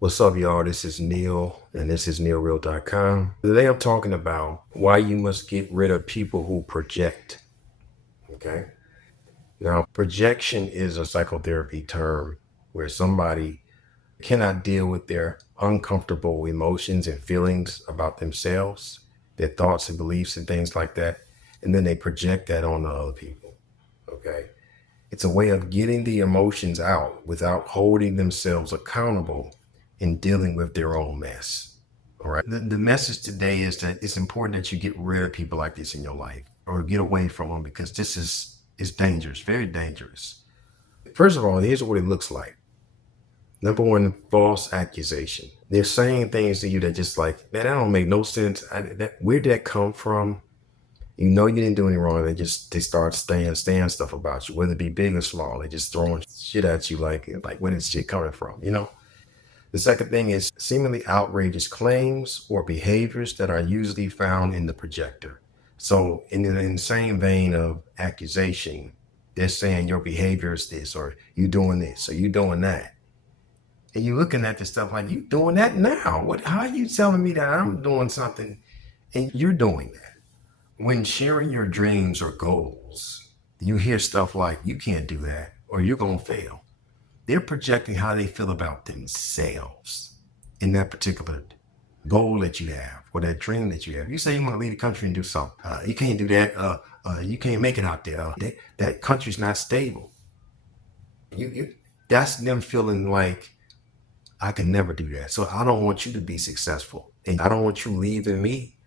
What's up, y'all? This is Neal, and this is nealreal.com. Today I'm talking about why you must get rid of people who project. Okay. Now, projection is a psychotherapy term where somebody cannot deal with their uncomfortable emotions and feelings about themselves, their thoughts and beliefs and things like that. And then they project that on to other people. Okay. It's a way of getting the emotions out without holding themselves accountable in dealing with their own mess. All right. The message today is that it's important that you get rid of people like this in your life or get away from them because this is dangerous, very dangerous. First of all, here's what it looks like. Number one, false accusation. They're saying things to you that just like, man, that don't make no sense. Where did that come from? You know you didn't do anything wrong. They start saying stuff about you, whether it be big or small. They just throwing shit at you like where is shit coming from, you know? The second thing is seemingly outrageous claims or behaviors that are usually found in the projector. So in the same vein of accusation, they're saying your behavior is this, or you doing this, or you doing that. And you're looking at this stuff like you doing that now. How are you telling me that I'm doing something and you're doing that? When sharing your dreams or goals, you hear stuff like, you can't do that, or you're going to fail. They're projecting how they feel about themselves in that particular goal that you have, or that dream that you have. You say you want to leave the country and do something. You can't do that. You can't make it out there. That country's not stable. That's them feeling like, I can never do that. So I don't want you to be successful. And I don't want you leaving me.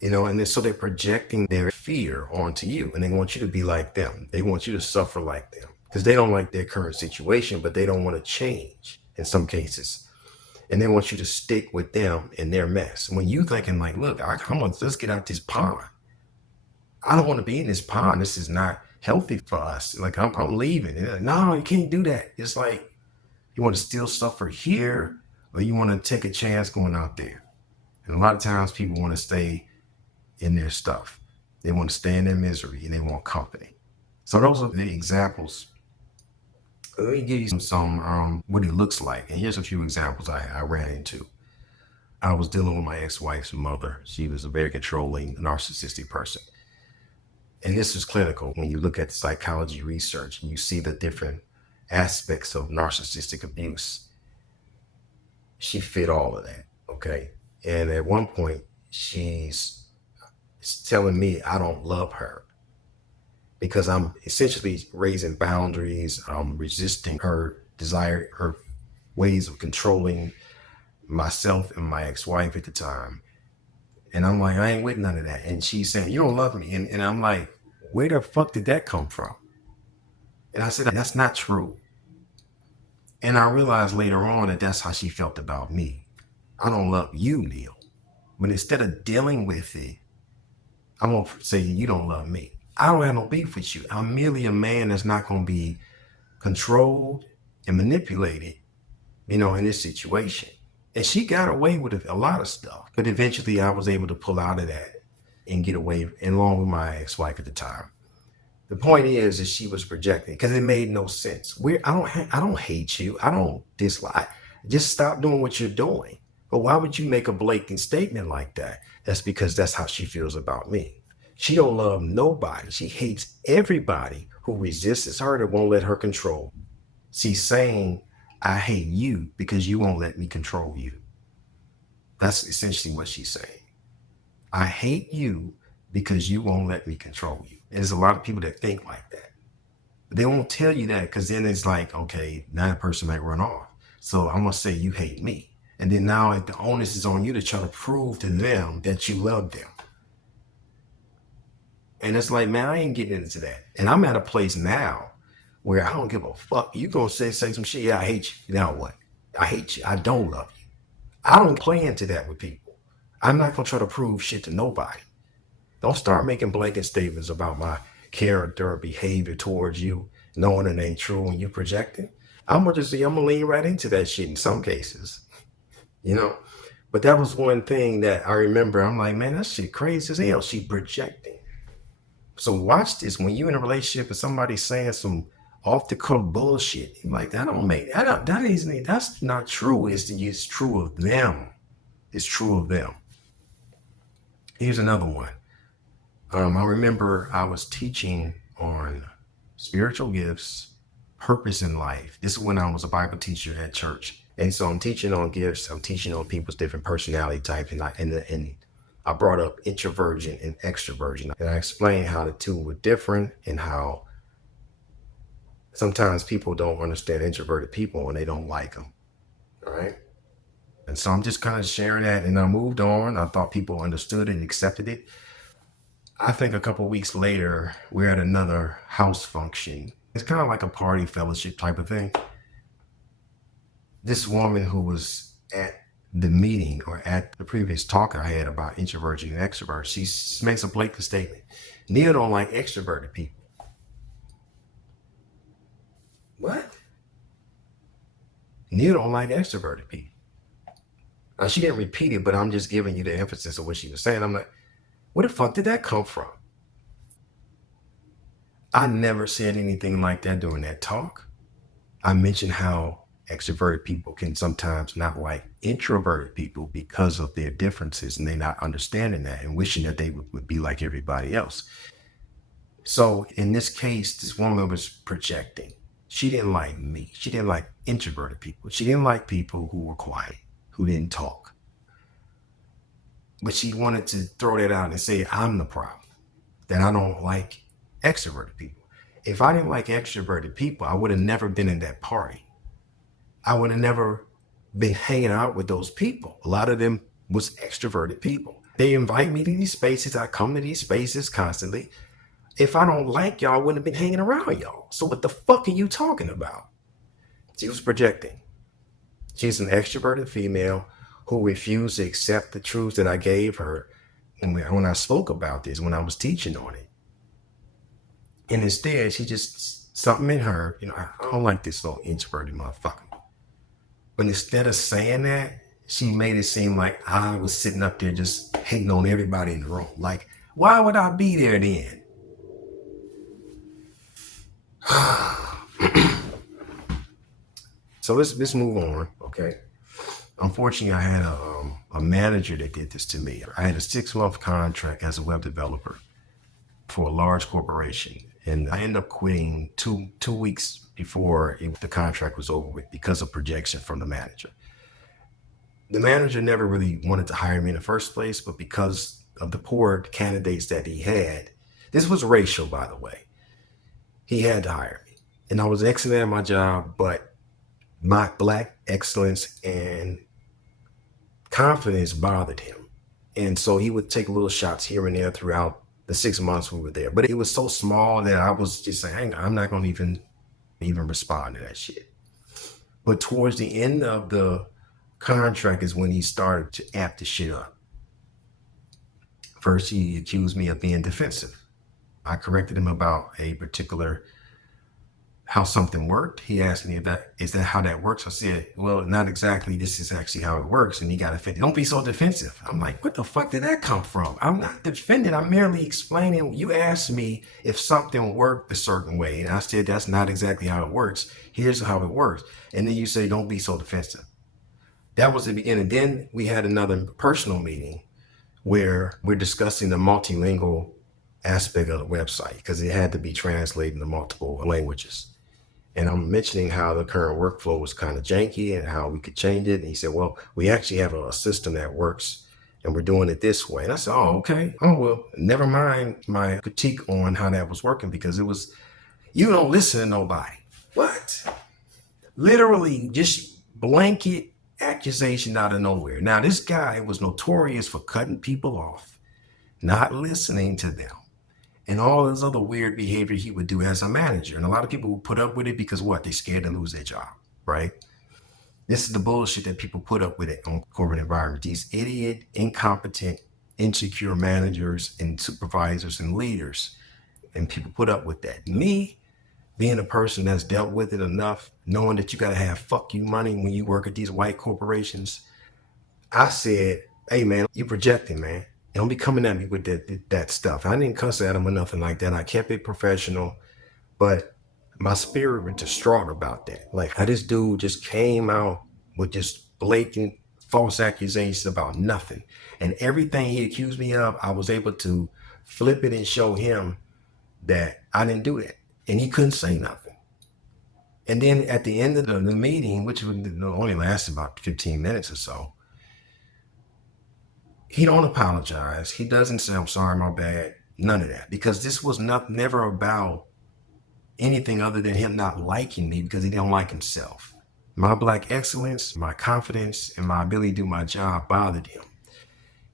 And then, so they're projecting their fear onto you, and they want you to be like them. They want you to suffer like them because they don't like their current situation, but they don't want to change in some cases. And they want you to stick with them in their mess. When you thinking like, look, come on, let's get out this pond. I don't want to be in this pond. This is not healthy for us. Like I'm leaving. And like, no, you can't do that. It's like you want to still suffer here, or you want to take a chance going out there. And a lot of times people want to stay in their stuff. They want to stay in their misery and they want company. So those are the examples. Let me give you some what it looks like. And here's a few examples I ran into. I was dealing with my ex-wife's mother. She was a very controlling, narcissistic person. And this is clinical. When you look at the psychology research and you see the different aspects of narcissistic abuse, she fit all of that. Okay. And at one point, she's telling me I don't love her because I'm essentially raising boundaries. I'm resisting her desire, her ways of controlling myself and my ex-wife at the time. And I'm like, I ain't with none of that. And she's saying, you don't love me. And I'm like, where the fuck did that come from? And I said, that's not true. And I realized later on that that's how she felt about me. I don't love you, Neal. But instead of dealing with it, I'm going to say, you don't love me. I don't have no beef with you. I'm merely a man that's not going to be controlled and manipulated, in this situation. And she got away with a lot of stuff. But eventually I was able to pull out of that and get away, along with my ex-wife at the time. The point is that she was projecting because it made no sense. I don't hate you. I don't dislike. Just stop doing what you're doing. But why would you make a blatant statement like that? That's because that's how she feels about me. She don't love nobody. She hates everybody who resists her that won't let her control. She's saying, I hate you because you won't let me control you. That's essentially what she's saying. I hate you because you won't let me control you. And there's a lot of people that think like that. But they won't tell you that because then it's like, okay, now that person might run off. So I'm going to say you hate me. And then now the onus is on you to try to prove to them that you love them. And it's like, man, I ain't getting into that. And I'm at a place now where I don't give a fuck. You gonna say some shit, yeah, I hate you. Now what? I hate you. I don't love you. I don't play into that with people. I'm not gonna try to prove shit to nobody. Don't start making blanket statements about my character or behavior towards you, knowing it ain't true when you projecting. I'm gonna lean right into that shit in some cases, you know. But that was one thing that I remember. I'm like, man, that shit crazy as hell. She projecting. So watch this. When you're in a relationship and somebody's saying some off the cuff bullshit. Like that don't make that isn't that's not true. It's true of them. It's true of them. Here's another one. I remember I was teaching on spiritual gifts, purpose in life. This is when I was a Bible teacher at church. And so I'm teaching on gifts. I'm teaching on people's different personality types. And I brought up introversion and extroversion. And I explained how the two were different and how sometimes people don't understand introverted people and they don't like them. All right. And so I'm just kind of sharing that. And I moved on. I thought people understood and accepted it. I think a couple of weeks later, we're at another house function. It's kind of like a party fellowship type of thing. This woman who was at the meeting or at the previous talk I had about introversion and extroverts, she makes a blatant statement. Neal don't like extroverted people. What? Neal don't like extroverted people. Now, she didn't repeat it, but I'm just giving you the emphasis of what she was saying. I'm like, where the fuck did that come from? I never said anything like that during that talk. I mentioned how extroverted people can sometimes not like introverted people because of their differences and they're not understanding that and wishing that they would be like everybody else. So in this case, this woman was projecting. She didn't like me. She didn't like introverted people. She didn't like people who were quiet, who didn't talk. But she wanted to throw that out and say, I'm the problem, that I don't like extroverted people. If I didn't like extroverted people, I would have never been in that party. I would have never been hanging out with those people. A lot of them was extroverted people. They invite me to these spaces. I come to these spaces constantly. If I don't like y'all, I wouldn't have been hanging around y'all. So what the fuck are you talking about? She was projecting. She's an extroverted female who refused to accept the truth that I gave her when I spoke about this, when I was teaching on it. And instead, she just, something in her, I don't like this little introverted motherfucker. But instead of saying that, she made it seem like I was sitting up there just hating on everybody in the room. Like, why would I be there then? So let's move on, okay? Unfortunately, I had a manager that did this to me. I had a 6-month contract as a web developer for a large corporation. And I ended up quitting two weeks before the contract was over with because of projection from the manager. The manager never really wanted to hire me in the first place, but because of the poor candidates that he had, this was racial, by the way, he had to hire me. And I was excellent at my job, but my Black excellence and confidence bothered him. And so he would take little shots here and there throughout the 6 months we were there. But it was so small that I was just saying, I'm not going to even respond to that shit. But towards the end of the contract is when he started to amp the shit up. First, he accused me of being defensive. I corrected him about a particular how something worked. He asked me is that how that works? I said, well, not exactly. This is actually how it works. And he got offended. Don't be so defensive. I'm like, what the fuck did that come from? I'm not defending. I'm merely explaining. You asked me if something worked a certain way. And I said, that's not exactly how it works. Here's how it works. And then you say, don't be so defensive. That was the beginning. Then we had another personal meeting where we're discussing the multilingual aspect of the website because it had to be translated into multiple languages. And I'm mentioning how the current workflow was kind of janky and how we could change it. And he said, well, we actually have a system that works and we're doing it this way. And I said, oh, okay. Oh, well, never mind my critique on how that was working because it was, you don't listen to nobody. What? Literally just blanket accusation out of nowhere. Now, this guy was notorious for cutting people off, not listening to them, and all this other weird behavior he would do as a manager. And a lot of people would put up with it because what? They're scared to lose their job, right? This is the bullshit that people put up with it on corporate environment. These idiot, incompetent, insecure managers and supervisors and leaders. And people put up with that. Me, being a person that's dealt with it enough, knowing that you got to have fuck you money when you work at these white corporations, I said, hey, man, you projecting, man. Don't be coming at me with that stuff. I didn't cuss at him or nothing like that. I kept it professional, but My spirit was distraught about that. Like how this dude just came out with just blatant false accusations about nothing. And everything he accused me of, I was able to flip it and show him that I didn't do that. And he couldn't say nothing. And then at the end of the meeting, which only lasted about 15 minutes or so, he don't apologize. He doesn't say, I'm sorry, my bad. None of that. Because this was never about anything other than him not liking me because he don't like himself. My black excellence, my confidence, and my ability to do my job bothered him.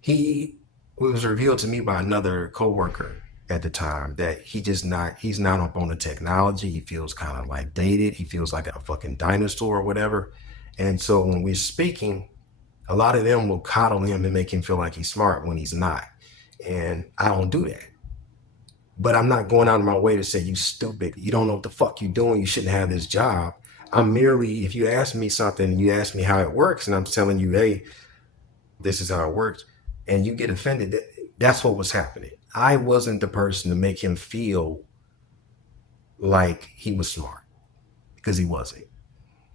He it was revealed to me by another coworker at the time that he's not up on the technology. He feels kind of like dated. He feels like a fucking dinosaur or whatever. And so when we're speaking, a lot of them will coddle him and make him feel like he's smart when he's not. And I don't do that. But I'm not going out of my way to say, you stupid. You don't know what the fuck you're doing. You shouldn't have this job. I'm merely, if you ask me something, you ask me how it works, and I'm telling you, hey, this is how it works, and you get offended, that's what was happening. I wasn't the person to make him feel like he was smart because he wasn't.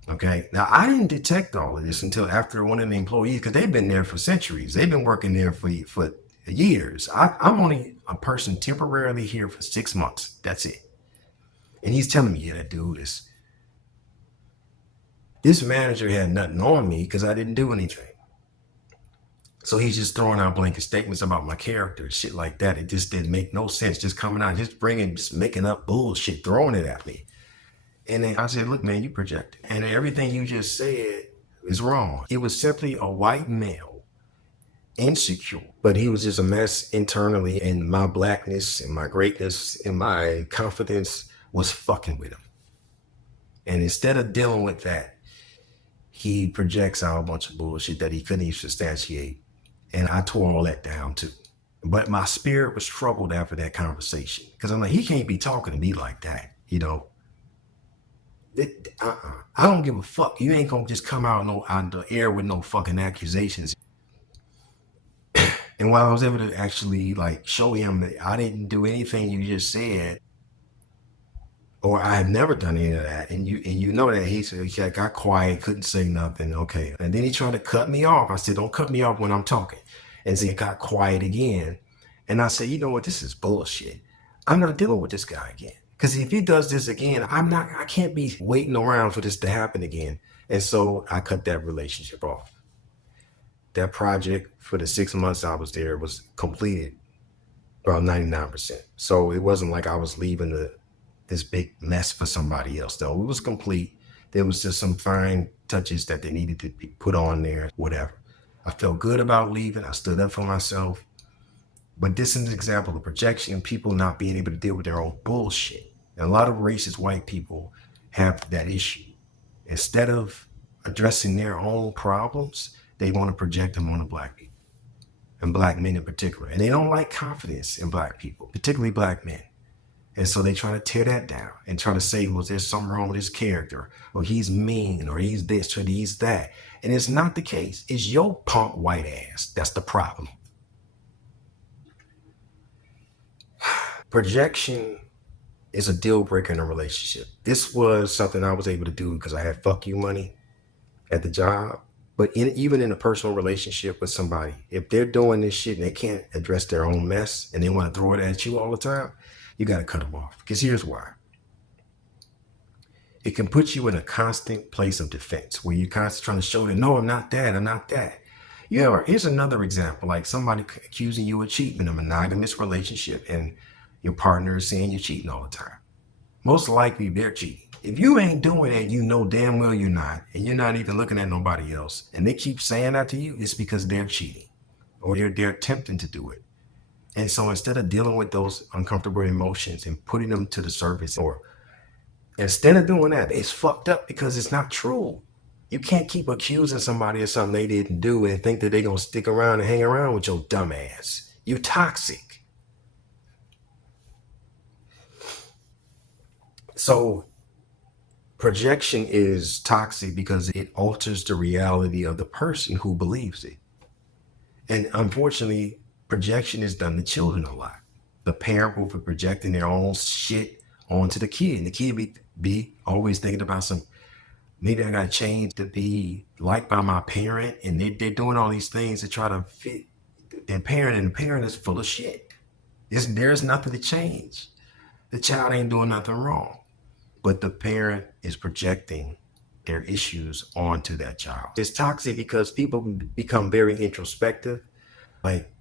Okay. Now, I didn't detect all of this until after one of the employees, because they've been there for centuries. They've been working there for years. I'm only a person temporarily here for 6 months. That's it. And he's telling me, yeah, that dude is. This manager had nothing on me because I didn't do anything. So he's just throwing out blanket statements about my character, shit like that. It just didn't make no sense. Just coming out, just making up bullshit, throwing it at me. And then I said, look, man, you projected. And everything you just said is wrong. It was simply a white male, insecure, but he was just a mess internally. And my blackness and my greatness and my confidence was fucking with him. And instead of dealing with that, he projects out a bunch of bullshit that he couldn't even substantiate. And I tore all that down too. But my spirit was troubled after that conversation because I'm like, he can't be talking to me like that, you know. I don't give a fuck. You ain't gonna just come out on the air with no fucking accusations. And while I was able to actually like show him that I didn't do anything you just said, or I have never done any of that, and you know that he got quiet, couldn't say nothing. Okay, and then he tried to cut me off. I said, "Don't cut me off when I'm talking." And so he got quiet again, and I said, "You know what? This is bullshit. I'm not dealing with this guy again. Because if he does this again, I can't be waiting around for this to happen again." And so I cut that relationship off. That project for the 6 months I was there was completed about 99%. So it wasn't like I was leaving this big mess for somebody else, though. It was complete. There was just some fine touches that they needed to be put on there, whatever. I felt good about leaving. I stood up for myself. But this is an example of projection, people not being able to deal with their own bullshit. And a lot of racist white people have that issue. Instead of addressing their own problems, they want to project them on the black people, and black men in particular. And they don't like confidence in black people, particularly black men. And so they try to tear that down and try to say, well, there's something wrong with his character, or he's mean, or he's this, or he's that. And it's not the case. It's your punk white ass that's the problem. Projection is a deal breaker in a relationship. This was something I was able to do because I had fuck you money at the job. But even in a personal relationship with somebody, if they're doing this shit and they can't address their own mess and they want to throw it at you all the time, you got to cut them off. Because here's why. It can put you in a constant place of defense where you're constantly trying to show that, no, I'm not that, I'm not that. Yeah, here's another example, like somebody accusing you of cheating in a monogamous relationship and your partner is saying you're cheating all the time. Most likely they're cheating. If you ain't doing it, you know damn well you're not, and you're not even looking at nobody else, and they keep saying that to you, it's because they're cheating or they're attempting to do it. And so instead of dealing with those uncomfortable emotions and putting them to the surface, or instead of doing that, it's fucked up because it's not true. You can't keep accusing somebody of something they didn't do and think that they're going to stick around and hang around with your dumb ass. You're toxic. So projection is toxic because it alters the reality of the person who believes it. And unfortunately, projection is done to children a lot. The parent will be projecting their own shit onto the kid. And the kid be always thinking about maybe I got to change to be liked by my parent. And they're doing all these things to try to fit their parent. And the parent is full of shit. There's nothing to change. The child ain't doing nothing wrong. But the parent is projecting their issues onto that child. It's toxic because people become very introspective. Like,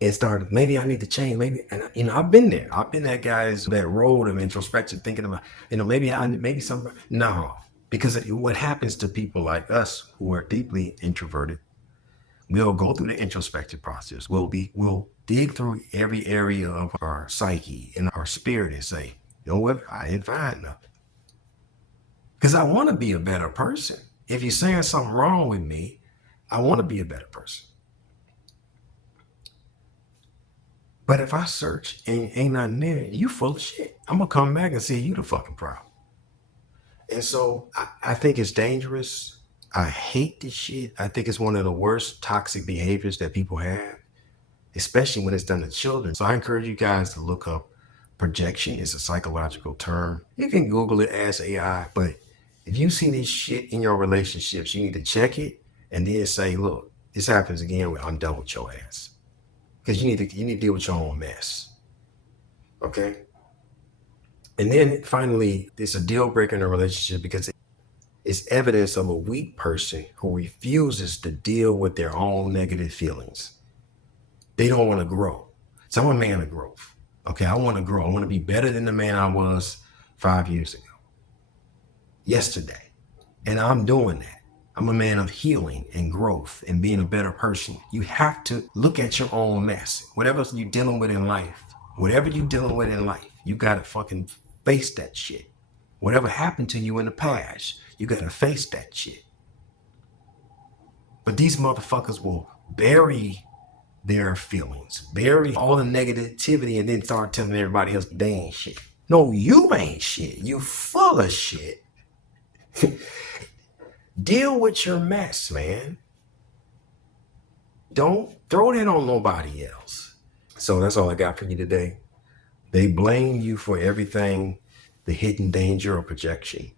it started, maybe I need to change. Maybe, and I've been there. I've been that guy's that road of introspection, thinking about, no, because what happens to people like us who are deeply introverted, we'll go through the introspective process. We'll dig through every area of our psyche and our spirit and say, you know what, I didn't find nothing. Because I want to be a better person. If you're saying something wrong with me, I want to be a better person. But if I search and ain't nothing there, you full of shit. I'm going to come back and see you the fucking problem. And so I think it's dangerous. I hate this shit. I think it's one of the worst toxic behaviors that people have, especially when it's done to children. So I encourage you guys to look up projection. It's a psychological term. You can Google it, ask AI, but if you see this shit in your relationships, you need to check it and then say, look, this happens again, I'm done with your ass. Because you need to deal with your own mess. Okay? And then finally, it's a deal breaker in a relationship because it's evidence of a weak person who refuses to deal with their own negative feelings. They don't want to grow. So I'm a man of growth. Okay, I want to grow. I want to be better than the man I was 5 years ago. Yesterday. And I'm doing that. I'm a man of healing and growth and being a better person. You have to look at your own mess. Whatever you're dealing with in life, you got to fucking face that shit. Whatever happened to you in the past, you got to face that shit. But these motherfuckers will bury their feelings, bury all the negativity, and then start telling everybody else they ain't shit. No, you ain't shit. You full of shit. Deal with your mess, man. Don't throw that on nobody else. So that's all I got for you today. They blame you for everything, the hidden danger of projection.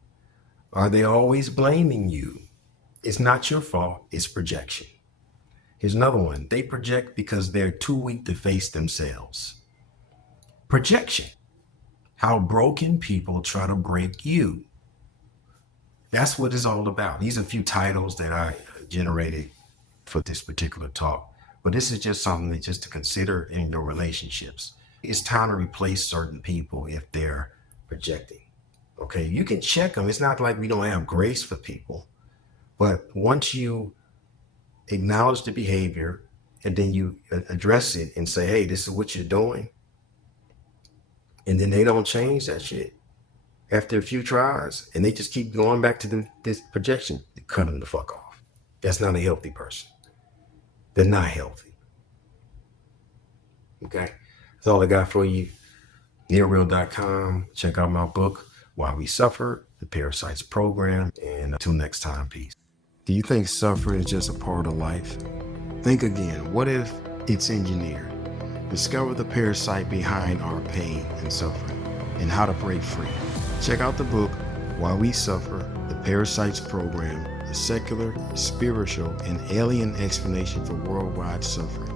Are they always blaming you? It's not your fault, it's projection. Here's another one. They project because they're too weak to face themselves. Projection. How broken people try to break you. That's what it's all about. These are a few titles that I generated for this particular talk. But this is just something just to consider in your relationships. It's time to replace certain people if they're projecting. Okay, you can check them. It's not like we don't have grace for people. But once you acknowledge the behavior and then you address it and say, hey, this is what you're doing. And then they don't change that shit. After a few tries, and they just keep going back to this projection, they cut them the fuck off. That's not a healthy person. They're not healthy. Okay? That's all I got for you. Nealreal.com. Check out my book, Why We Suffer, the Parasites Program. And until next time, peace. Do you think suffering is just a part of life? Think again. What if it's engineered? Discover the parasite behind our pain and suffering and how to break free. Check out the book, Why We Suffer, the Parasites Program, a secular, spiritual, and alien explanation for worldwide suffering.